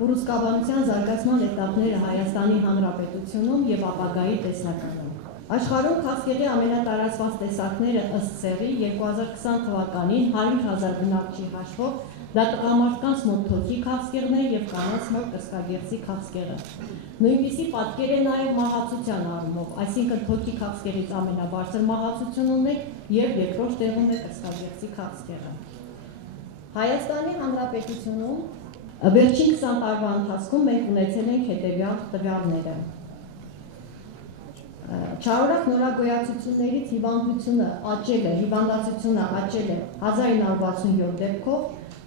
Ուռուցքաբանության զարգացման էտապները Հայաստանի Հանրապետությունում եւ ապագայի տեսանկյունում։ Աշխարհում քաղցկեղի ամենատարածված տեսակները ըստ սեռի 2020 թվականին 100,000 բնակչի հաշվով դա տղամարդկանց մոտ թոքի քաղցկեղն է եւ կանանց մոտ կրծքագեղձի քաղցկեղը։ Նույնպիսի պատկեր է նաեւ մահացության առումով, այսինքն թոքի քաղցկեղից ամենաբարձր մահացություն ունենք եւ երկրորդ տեղում է կրծքագեղձի քաղցկեղը։ Հայաստանի Հանրապետությունում վերջին 20 տարվա ընթացքում մենք ունեցել ենք հետևյալ տվյալները։ Չարորակ նորագոյացություններից հիվանդացությունը աճել է 1967 դեպքով,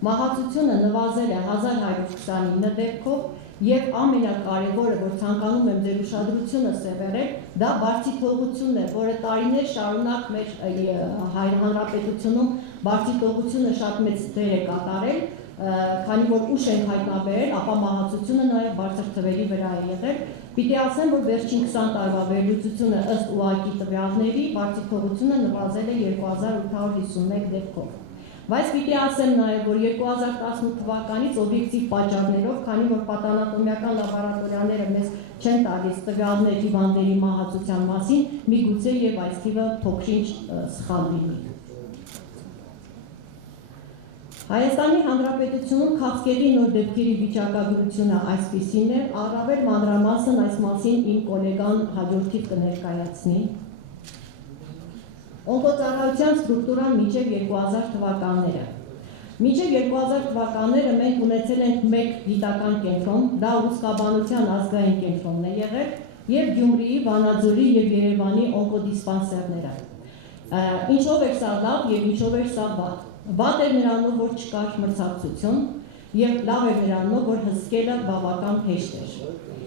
մահացությունը նվազել է 1129 դեպքով եւ ամենակարևորը, որ ցանկանում եմ ձեր ուշադրությունը սևեռել, դա բարձիթողությունն է, որը տարիներ շարունակ մեր հանրապետությունում բարձիթողությունը շատ մեծ դեր է կատարել, քանի որ ուշ ենք հայտնաբերել, ապա մահացությունը նաև բարձր թվերի վրա է եղել։ Պիտի ասեմ, որ վերջին 20 տարվա վերլուծությունը ըստ ՈՒԱԿ-ի տվյալների բարձիթողությունը նվազել է 2851 դեպքով։ Բայց պիտի ասեմ նաև, որ 2018 թվականից օբյեկտիվ պատճառներով, քանի որ պատանատոմիական լաբորատորիաները մեզ չեն տալիս տվյալներ հիվանդների մահացության մասին, միգուցե եւ այս թիվը փոքրինչ սխալ լինի։ Հայաստանի Հանրապետությունում քաղցկեղի նոր դեպքերի վիճակագրությունը այսպիսին է, առավել մանրամասն այս մասին իմ գոլեգան հաջորդիվ կներկայացնի։ Օնկոծառայության ստրուկտուրան մինչև 2000 թվականները։ Մինչև 2000 թվականները մենք ունեցել ենք մեկ գիտական կենտրոն, դա ուռուցքաբանության ազգային կենտրոնն է եղել, եւ Գյումրիի, Վանաձորի եւ Երևանի օնկոդիսպանսերները։ Ինչով էր սա լավ եւ ինչով էր սա վատ։ Վատ էր նրանով, որ չկար մրցակցություն եւ լավ էր նրանով, որ հսկելը բավական հեշտ էր։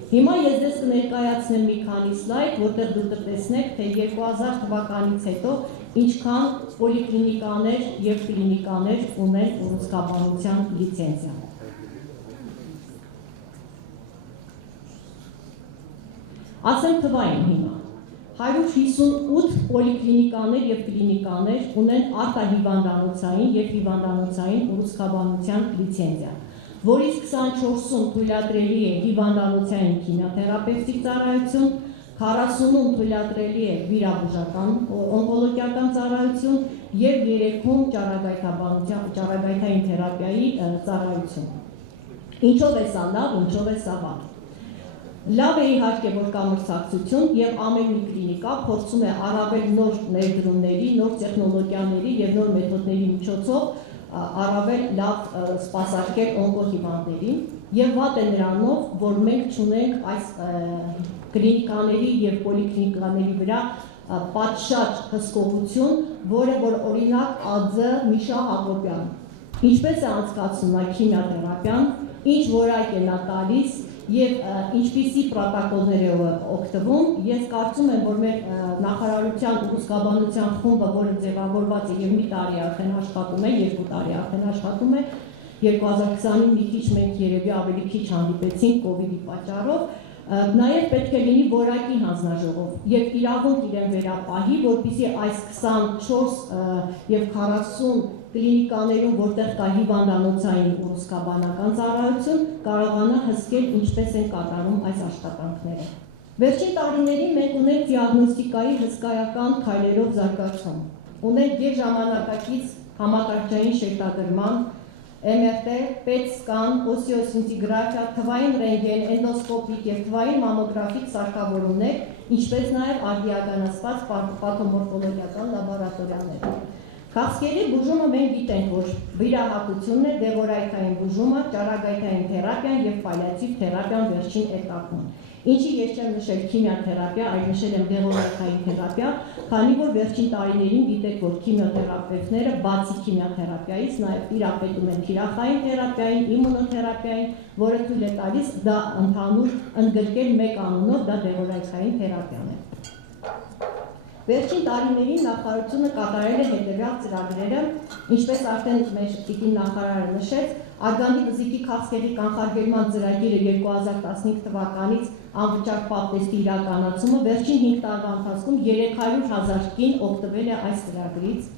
Հիմա ես ձեզ կներկայացնեմ մի քանի սլայդ, որտեղ դուք կտեսնեք, թե 2000 թվականից հետո ինչքան պոլիկլինիկաներ եւ կլինիկաներ ունեն ուռուցքաբանության լիցենզիա։ Ասեմ թվային հիմա։ 158 պոլիկլինիկաներ եւ կլինիկաներ ունեն արտահիվանդանոցային եւ հիվանդանոցային ուռուցքաբանության լիցենզիա, որից 24-ում թույլատրելի է հիվանդանոցային քիմիոթերապևտիկ ծառայություն, 40-ում թույլատրելի է վիրաբուժական օնկոլոգիական ծառայություն եւ 3-ում ճառագայթային թերապիայի ծառայություն։ Ինչով է սա լավ, ինչով է սա վատ։ Լավ է իհարկե, որ կա մրցակցություն եւ ամեն մի կլինիկա փորձում է առավել նոր ներդրումների, նոր տեխնոլոգիաների եւ նոր մեթոդների միջոցով առավել լավ սպասարկել օնկոհիվանդներին եւ վատ է նրանով, որ մենք չունենք այս կլինիկաների եւ պոլիկլինիկաների վրա պատշաճ հսկողություն, որը որ օրինակ ԱՁ Միշա Հակոբյան ինչպես է անցկացնում նա քիմիոթերապիան, ինչ որակ է նա տալիս եւ ինչպիսի պրոտոկոլներ է օգտվում, ես կարծում եմ, որ մեր նախարարության ուռուցքաբանության խումբը, որը ձևավորված է եւ մի տարի արդեն աշխատում է, 2 տարի արդեն աշխատում է, 2020-ին մի քիչ մենք երևի ավելի քիչ հանդիպեցինք կոവിഡ്ի պատճառով, նաեւ պետք է լինի որակի հանձնաժողով եւ իրավունք իրեն վերապահի, որպեսզի այս 24 եւ 40 կլինիկաներում, որտեղ կա հիվանդանոցային ուռուցքաբանական ծառայություն, կարողանա հսկել ինչպես են կատարում այս աշխատանքները։ Վերջին տարիներին մենք ունենք դիագնոստիկայի հսկայական քայլերով զարգացում։ Ունենք եւ ժամանակակից համակարգչային շերտագրման, MRT, PET scan, օսիոսինտիգրաֆիա, թվային ռենտգեն, էնդոսկոպիկ եւ թվային մամոգրաֆիկ սարքավորումներ, ինչպես նաեւ արդիականացված պաթոմորֆոլոգիական լաբորատորիաներ։ Քաղցկեղի բուժումը մենք գիտենք, որ վիրահատությունն է, դեղորայքային բուժումը, ճառագայթային թերապիան եւ պալիատիվ թերապիան վերջին էտապն է։ Ինչի ես չեմ նշել քիմիոթերապիա, այլ նշել եմ դեղորայքային թերապիա, քանի որ վերջին տարիներին գիտեք, որ քիմիոթերապևտները բացի քիմիոթերապիայից նաեւ տիրապետում են թիրախային թերապիային, իմունոթերապիային, որը թույլ է տալիս դա ընդհանուր ընդգրկել մեկ անունով, դա դեղորայքային թերապիան է։ Վերջին տարիներին նախարարությունը կատարել է հետևյալ ծրագրերը, ինչպես արդեն մեր տիկին նախարարը նշեց, արգանդի վզիկի քաղցկեղի կանխարգելման ծրագիրը 2015 թվականից անվճար պապտեստի իրականացումը վերջին 5 տարվա ընթացքում 300,000 կին օգտվել է այս ծրագրից։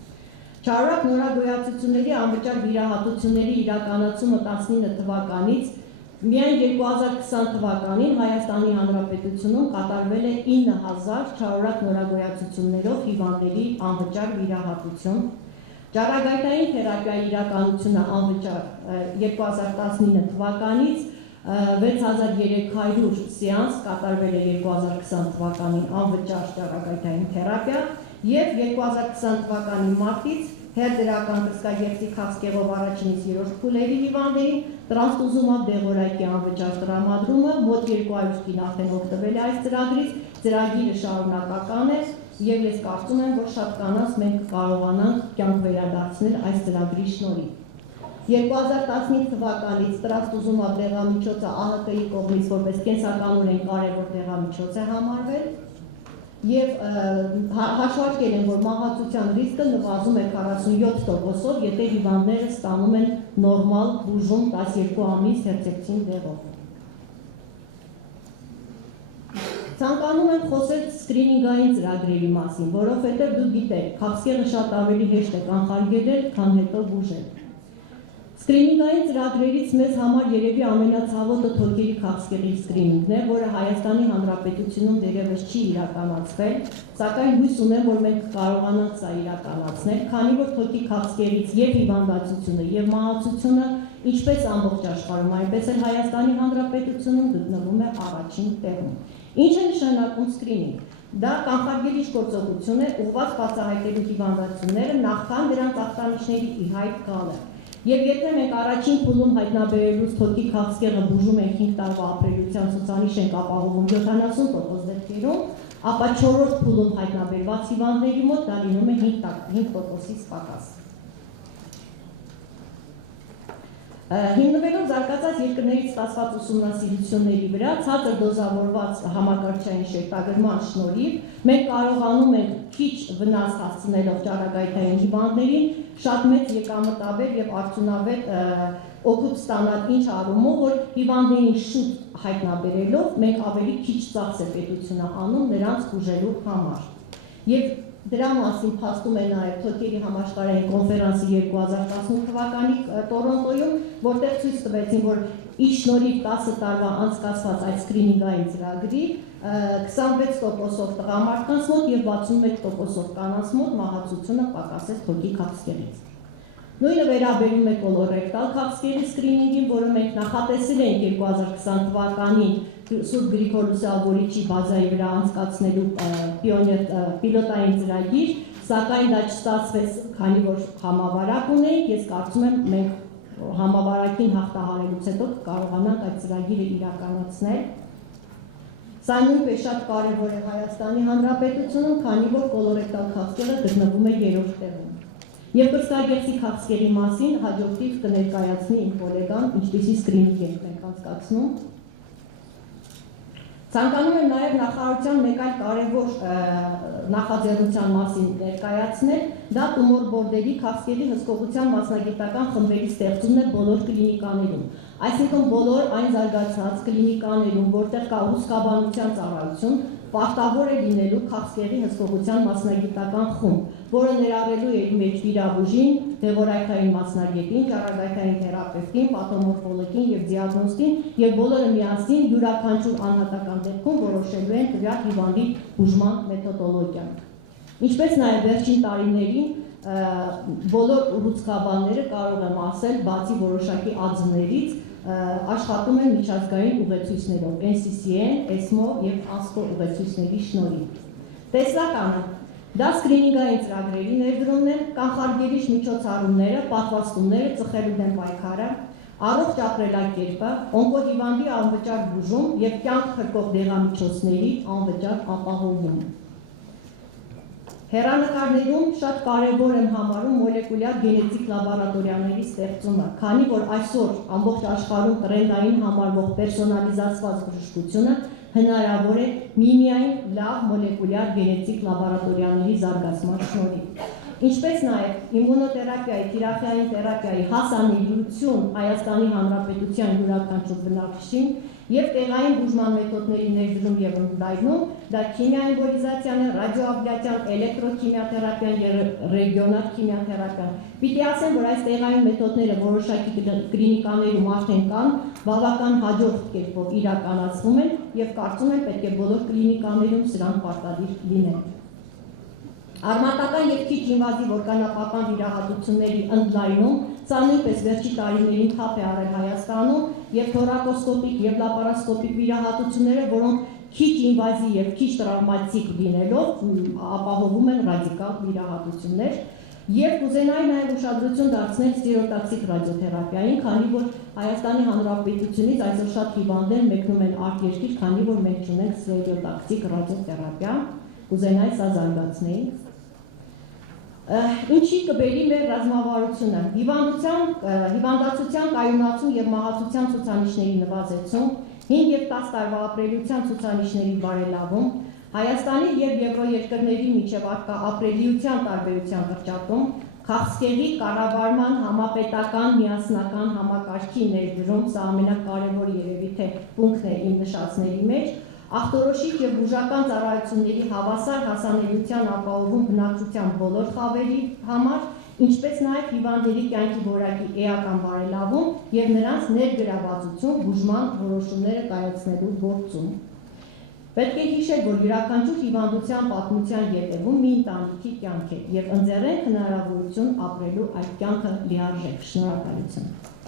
Չարորակ նորագոյացությունների անվճար վիրահատությունների իրականացումը 19 թվականից Միայն 2020 թվականին Հայաստանի Հանրապետությունում կատարվել է 9400 նորագոյացություններով հիվանդների անվճար վիրահատություն, ճառագայթային թերապիայի իրականությունը անվճար 2019 թվականից 6300 սեանս կատարվել է 2020 թվականին անվճար ճառագայթային թերապիա եւ 2020 թվականի մարտից հերդերական կրծքագեղձի քաղցկեղով առաջինից երրորդ փուլերի հիվանդներին տրանսֆուզումով դեղորայքի անվճար տրամադրումը մոտ 200 կին արդեն օգտվել է այս ծրագրից, ծրագիրը շարունակական է եւ ես կարծում եմ, որ շատ կանանց մենք կարողանանք կյանք վերադարձնել այս ծրագրի շնորհիվ։ 2015 թվականից տրանսֆուզումով դեղամիջոցը ԱՀԿ-ի կողմից որպես կենսականորեն կարևոր դեղամիջոց է համարվել եւ հաշվարկել են, որ մահացության ռիսկը նվազում է 47%-ով, եթե հիվանդները ստանում են նորմալ բուժում 12 ամիս հերցեկցին դեղով։ Ցանկանում եմ խոսել սկրինինգային ծրագրերի մասին, որովհետեւ դուք գիտեք, քաղցկեղը շատ ավելի հեշտ է կանխարգելել, քան հետո բուժել։ Սկրինինգային ծրագրերից մեզ համար երևի ամենացավոտը թոքերի քաղցկեղի սկրինինգն է, որը Հայաստանի Հանրապետությունում դեռևս չի իրականացվել, սակայն հույս ունեմ, որ մենք կարողանանք սա իրականացնել, քանի որ թոքի քաղցկեղից եւ հիվանդացությունը եւ մահացությունը ինչպես ամբողջ աշխարհում, այնպես էլ Հայաստանի Հանրապետությունում գտնվում է առաջին տեղում։ Ինչ է նշանակում սկրինինգ։ Դա կանխարգելիչ գործողություն է ուղղված բացահայտելու հիվանդությունները նախքան դրանց ախտանիշների ի հայտ գալը։ Եվ եթե մենք առաջին փուլում հայտնաբերելուց թոքի քաղցկեղը բուժում ենք 5 տարվա ապրելիության ցուցանիշ ենք ապահովում 70% դեպքերում, ապա 4-րդ փուլում հայտնաբերված հիվանդների մոտ դա լինում է 5%-ից պակաս։ Հիմնվելով զարգացած երկրներից ստացված ուսումնասիրությունների վրա ցածր դոզավորված համակարգչային շերտագրման շնորհիվ մենք կարողանում ենք քիչ վնաս հասցնելով ճառագայթային հիվանդներին շատ մեծ եկամտաբեր եւ արդյունավետ օգուտ ստանալ ինչ առումով, որ հիվանդներին շուտ հայտնաբերելով մենք ավելի քիչ ծախս է պետությունը անում նրանց բուժելու համար։ Եվ դրա մասին փաստում է նաև թոքերի համաշխարհային կոնֆերանսի 2018 թվականի Տորոնտոյում, որտեղ ցույց տվեցին, որ ի շնորհիվ 10 տարվա անցկացված այդ սկրինինգային ծրագրի 26%-ով տղամարդկանց մոտ եւ 61%-ով կանանց մոտ մահացությունը պակասեց թոքի քաղցկեղից։ Նույնը վերաբերում է կոլորեկտալ քաղցկեղի սկրինինգին, որը մենք նախատեսել ենք 2020 թվականին Սուրբ Գրիգոր Լուսավորիչի բազայի վրա անցկացնելու պիլոտային ծրագիր, սակայն դա չստացվեց, քանի որ համավարակ ունենք, ես կարծում եմ մենք համավարակին հաղթահարելուց հետո կարողանանք այդ ծրագիրը իրականացնել։ Սա նույնպես շատ կարևոր է Հայաստանի Հանրապետությունում, քանի որ կոլորեկտալ քաղցկեղը գտնվում է 3-րդ տեղում։ Եվ կրծքագեղձի քաղցկեղի մասին հաջորդիվ կներկայացնի իմ գոլեգան, ինչպիսի սկրինինգ ենք մենք անցկացնում։ Ցանկանում եմ նաև նախարարության մեկ այլ կարևոր նախաձեռնության մասին ներկայացնել, դա տումոր բորդերի քաղցկեղի հսկողության մասնագիտական խմբերի ստեղծումն է բոլոր կլինիկաներում։ Այսինքն բոլոր այն զարգացած կլինիկաներում, որտեղ կա հուսքաբանության ծառայություն, պարտավոր է լինելու քաղցկեղի հսկողության մասնագիտական խումբ, որը ներառելու է իր մեջ վիրաբուժին, դեղորայքային մասնագետին, ճառագայթային թերապևտին, պաթոմորֆոլոգին եւ դիագնոստին եւ բոլորը միասին յուրաքանչյուր անհատական դեպքում որոշելու են տվյալ հիվանդի բուժման մեթոդոլոգիան։ Ինչպես նաեւ վերջին տարիներին բոլոր ուռուցքաբանները կարող եմ ասել, բացի որոշակի ածներից, աշխատում են միջազգային ուղեցույցներով, NCCN, ESMO եւ ASCO ուղեցույցների շնորհիվ։ Տեսլականը դա սկրինինգային ծրագրերի ներդրումն է, կանխարգելիչ միջոցառումները, պատվաստումները, ծխելու դեմ պայքարը, առողջ ապրելակերպը, օնկոհիվանդի անվճար բուժում եւ կյանք փրկող դեղամիջոցների անվճար ապահովում։ Հեռանկարներում շատ կարևոր եմ համարում մոլեկուլյար գենետիկ լաբորատորիաների ստեղծումը, քանի որ այսօր ամբողջ աշխարհում տրենդային համարվող պերսոնալիզացված բժշկությունը հնարավոր է միայն լավ մոլեկուլյար գենետիկ լաբորատորիաների զարգացման շնորհիվ։ Ինչպես նաև իմունոթերապիայի, թիրախային թերապիայի հասանելիություն Հայաստանի Հանրապետության յուրաքանչյուր բնակչին եւ տեղային բուժման մեթոդների ներդրում եւ ընդլայնում, դա քիմիաէմբոլիզացիան, ռադիոաբլյացիան, էլեկտրոքիմիաթերապիան եւ ռեգիոնալ քիմիաթերապիան։ Պիտի ասեմ, որ այս տեղային մեթոդները որոշակի կլինիկաներում արդեն կան, բավական հաջող կերպով իրականացվում են եւ կարծում եմ պետք է բոլոր կլինիկաներում սրանք պարտադիր լինեն։ Արմատական եւ քիչ ինվազիվ օրգանապատական վիրահատությունների ընդլայնում, սա նույնպես վերջի տարիներին թափ է արել Հայաստանում եւ թորակոսկոպիկ եւ լապարասկոպիկ վիրահատությունները, որոնք քիչ ինվազիվ եւ քիչ տրավմատիկ լինելով ապահովում են ռադիկալ վիրահատություններ եւ կուզենայի նաեւ ուշադրություն դարձնել ստերեոտաքսիկ ռադիոթերապիային, քանի որ Հայաստանի Հանրապետությունից այսօր շատ հիվանդներ մեկնում են արտերկիր, քանի որ մենք ունենք ստերեոտաքսիկ ռադիոթերապիա, կուզենայի սա զարգացնել։ Ինչի կբերի մեր ռազմավարությունը, հիվանդացության կայունացում եւ մահացության ցուցանիշների նվազեցում, 5 եւ 10 տարվա ապրելիության ցուցանիշների բարելավում, Հայաստանի եւ եվրոերկրների միջև առկա ապրելիության տարբերության կրճատում, քաղցկեղի կառավարման համապետական միասնական համակարգի ներդրում, սա ամենակարևոր երևի թե պունկտն է իմ նշածների մեջ, ախտորոշիչ եւ բուժական ծառայությունների հավասար հասանելիության ապահովում բնակչության բոլոր խավերի համար, ինչպես նաեւ հիվանդների կյանքի որակի էական բարելավում եւ նրանց ներգրավվածություն բուժման որոշումները կայացնելու գործում։ Պետք է հիշել, որ յուրաքանչյուր հիվանդության պատմության ետևում մի ընտանիքի կյանք է եւ ընձեռենք հնարավորություն ապրելու այդ կյանքը լիարժեք։ Շնորհակալություն։